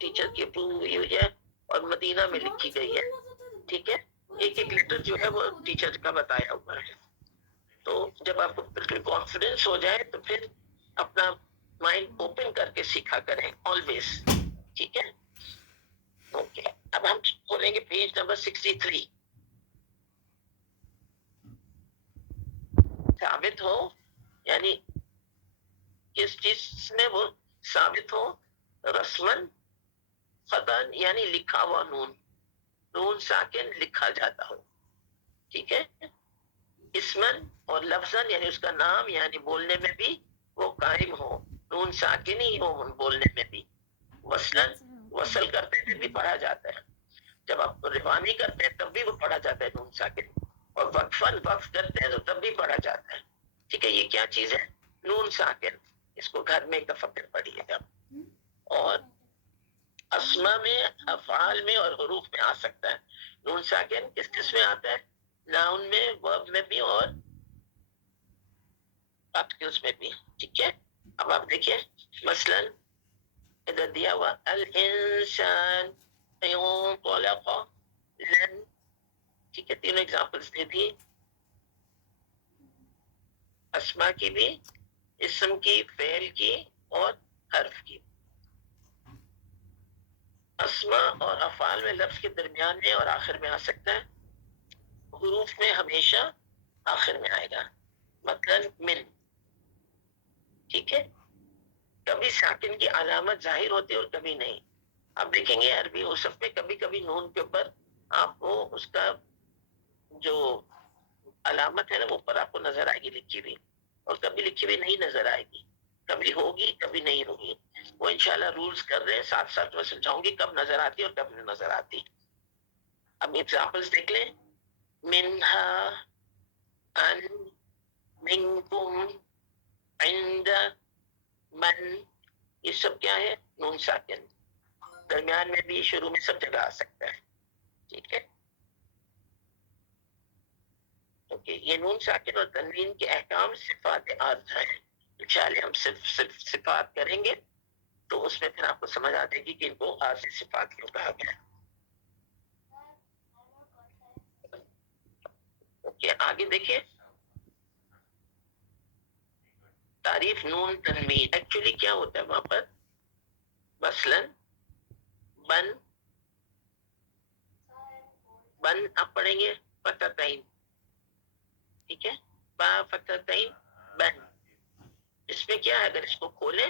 Teacher की approve हुई हुई है और मदीना में लिखी गई है, ठीक है। एक एक लेटर जो है वो टीचर का बताया हुआ है। तो जब आपको बिल्कुल कॉन्फिडेंस हो जाए तो फिर अपना माइंड ओपन करके सीखा करें ऑलवेज, ठीक है। ओके, अब हम खोलेंगे पेज नंबर 63। साबित हो यानी किस चीज में वो साबित हो, रस्मन खतन यानी लिखा हुआ नून, नून साकिन लिखा जाता हो, ठीक है। इसमन और लफ्जन यानी उसका नाम यानी बोलने में भी वो कायम हो, नून साकिन ही हो बोलने में भी। वसलन वसल करते हुए भी पढ़ा जाता है, जब आप रिवानी करते हैं तब भी वो पढ़ा जाता है नून साकिन, और वक्फन वक्फ करते हैं तो तब भी पढ़ा जाता है, ठीक है। ये क्या चीज है? नून साकिन। इसको घर में एक दफा फिर पढ़िएगा। और अस्मा में, अफआल में और हुरूफ में आ सकता है नून साकिन। किस किस में आता है? नाउन में, वर्ब में भी और आर्टिकल्स में भी, ठीक है। अब आप देखिए मसलन इधर दिया हुआ अल इंसान लन, ठीक है। तीनों एग्जांपल्स दे दी, अस्मा की भी, इस्म की, फेल की और हर्फ की। अस्मा और अफाल में लफ्ज के दरमियान में और आखिर में आ सकता है, हुरूफ में हमेशा आखिर में आएगा, मतलब मिन, ठीक है। कभी साकिन की अलामत जाहिर होती है और कभी नहीं। आप देखेंगे अरबी उसफ में कभी कभी नून के ऊपर आपको उसका जो अलामत है ना वो ऊपर आपको नजर आएगी लिखी हुई, और कभी लिखी हुई नहीं नजर आएगी, कभी होगी कभी नहीं होगी। वो इंशाल्लाह रूल्स कर रहे हैं, साथ साथ मैं समझाऊंगी कब नजर आती है और कब नहीं नजर आती। अब एग्जांपल्स देख लें, मिन्हा, अन, मिनकुम, इंद, मन, ये सब क्या है? नून साकिन। दरमियान में भी, शुरू में, सब जगह आ सकता है, ठीक है। ओके, ये नून साकिन और तनवीन के अहकाम सिफात आर्ज है। इंशाल्लाह हम सिर्फ सिफात करेंगे तो उसमें फिर आपको समझ आ जाएगी कि इनको आर्जी सिफात क्यों कहा गया। ओके, आगे देखिए तारीफ नून तनवीन। एक्चुअली क्या होता है वहां पर? मसलन बन, बन आप पढ़ेंगे फततैन, ठीक है। बा फततैन बन, इसमें क्या है? अगर इसको खोले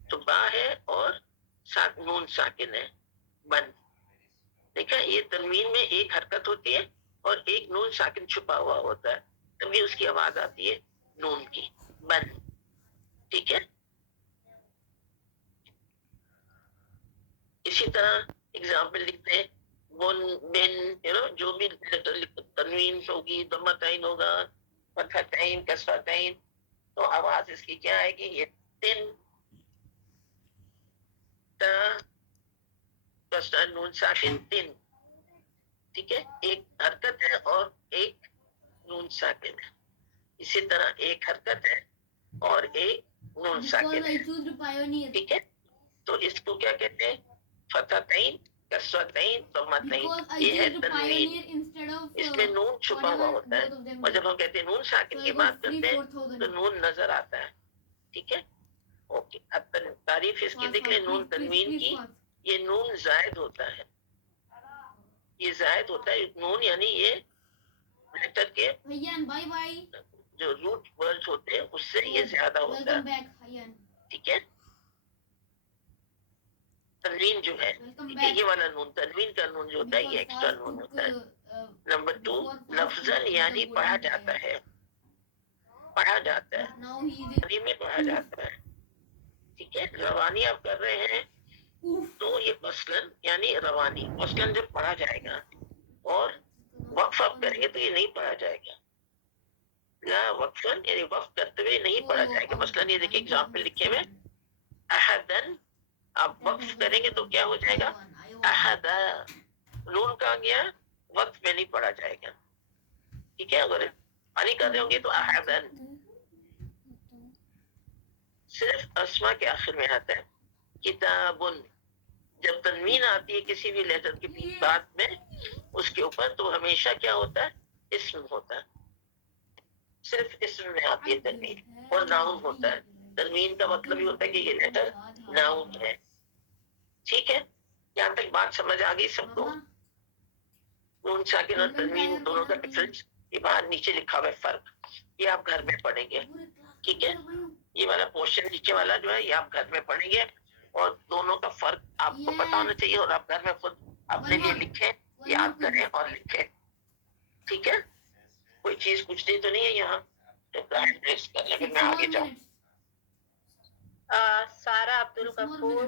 तो बा है और साथ नून साकिन है, बन। देखा, ये तनवीन में एक हरकत होती है और एक नून साकिन छुपा हुआ होता है, तभी उसकी आवाज आती है नून की, बन, ठीक है। इसी तरह एग्जाम्पल लिखते हैं बुन, बिन, जो भी तनवीन होगी, दम्मतैन होगा, फतहतैन, कसरतैन, तो आवाज इसकी क्या आएगी? ये तिन, ता, कसरा, नून साकिन, तिन, ठीक है। एक हरकत है और एक नून साकिन है। इसी तरह एक हरकत है और एक नून साकिन है, ठीक है। तो इसको क्या कहते हैं? फतहतैन, कसरतैन, दम्मतैन, ये है तनवीन। इसमें नून छुपा हुआ होता है, और जब हम कहते हैं नून साकिन की बात करते हैं तो नून नजर आता है, ठीक है। ओके, अब तारीफ इसकी देख ले नून तनवीन की। ये नून जायद होता है, ये जायद होता है नून, यानी ये लेटर के जो रूट वर्ड्स होते हैं उससे ये ज्यादा होता है, ठीक है। तनवीन जो है, ठीक है, ये वाला नून, तनवीन का नून जो होता है ये एक्स्ट्रा नून होता है। नंबर 2, लफ्जन यानी पढ़ा जाता है, पढ़ा जाता है, अरबी में पढ़ा जाता है, ठीक है। रवानी आप कर रहे हैं तो ये मसलन यानी रवानी, मसलन जब पढ़ा जाएगा, और वक्फ आप करेंगे तो ये नहीं पढ़ा जाएगा, या वक्फन यानी वक्फ करते हुए नहीं पढ़ा जाएगा। मसलन ये देखिए एग्जाम्पल लिखे हुए, अहदन, आप वक्फ करेंगे तो क्या हो जाएगा? अहदा, नून कहाँ गया? वक्फ में नहीं पढ़ा जाएगा, ठीक है। अगर पानी कर रहे होंगे तो अहदन सिर्फ अस्मा के आखिर में आता है, किताबुन, جب تنوین آتی ہے کسی بھی لیٹر کے بعد میں اس کے اوپر تو ہمیشہ کیا ہوتا ہے؟ اسم ہوتا ہے، صرف اسم میں آتی ہے تنوین، اور ناؤن ہوتا ہے۔ تنوین کا مطلب یہ ہوتا ہے کہ یہ لیٹر ناؤن ہے۔ ٹھیک ہے، یہاں تک بات سمجھ آ گئی سب کو؟ نون ساکن اور تنوین دونوں کا ڈفرنس یہ باہر نیچے لکھا ہوا ہے، فرق یہ آپ گھر میں پڑھیں گے۔ ٹھیک ہے، یہ والا پورشن نیچے والا جو ہے یہ آپ گھر میں پڑھیں گے، اور دونوں کا فرق آپ کو پتا ہونا چاہیے، اور آپ گھر میں خود اپنے لیے لکھیں، یاد کریں اور لکھیں۔ ٹھیک ہے، کوئی چیز پوچھنی تو نہیں ہے یہاں؟ کر لیں، پھر میں آگے جاؤں۔ سارا عبد الغفور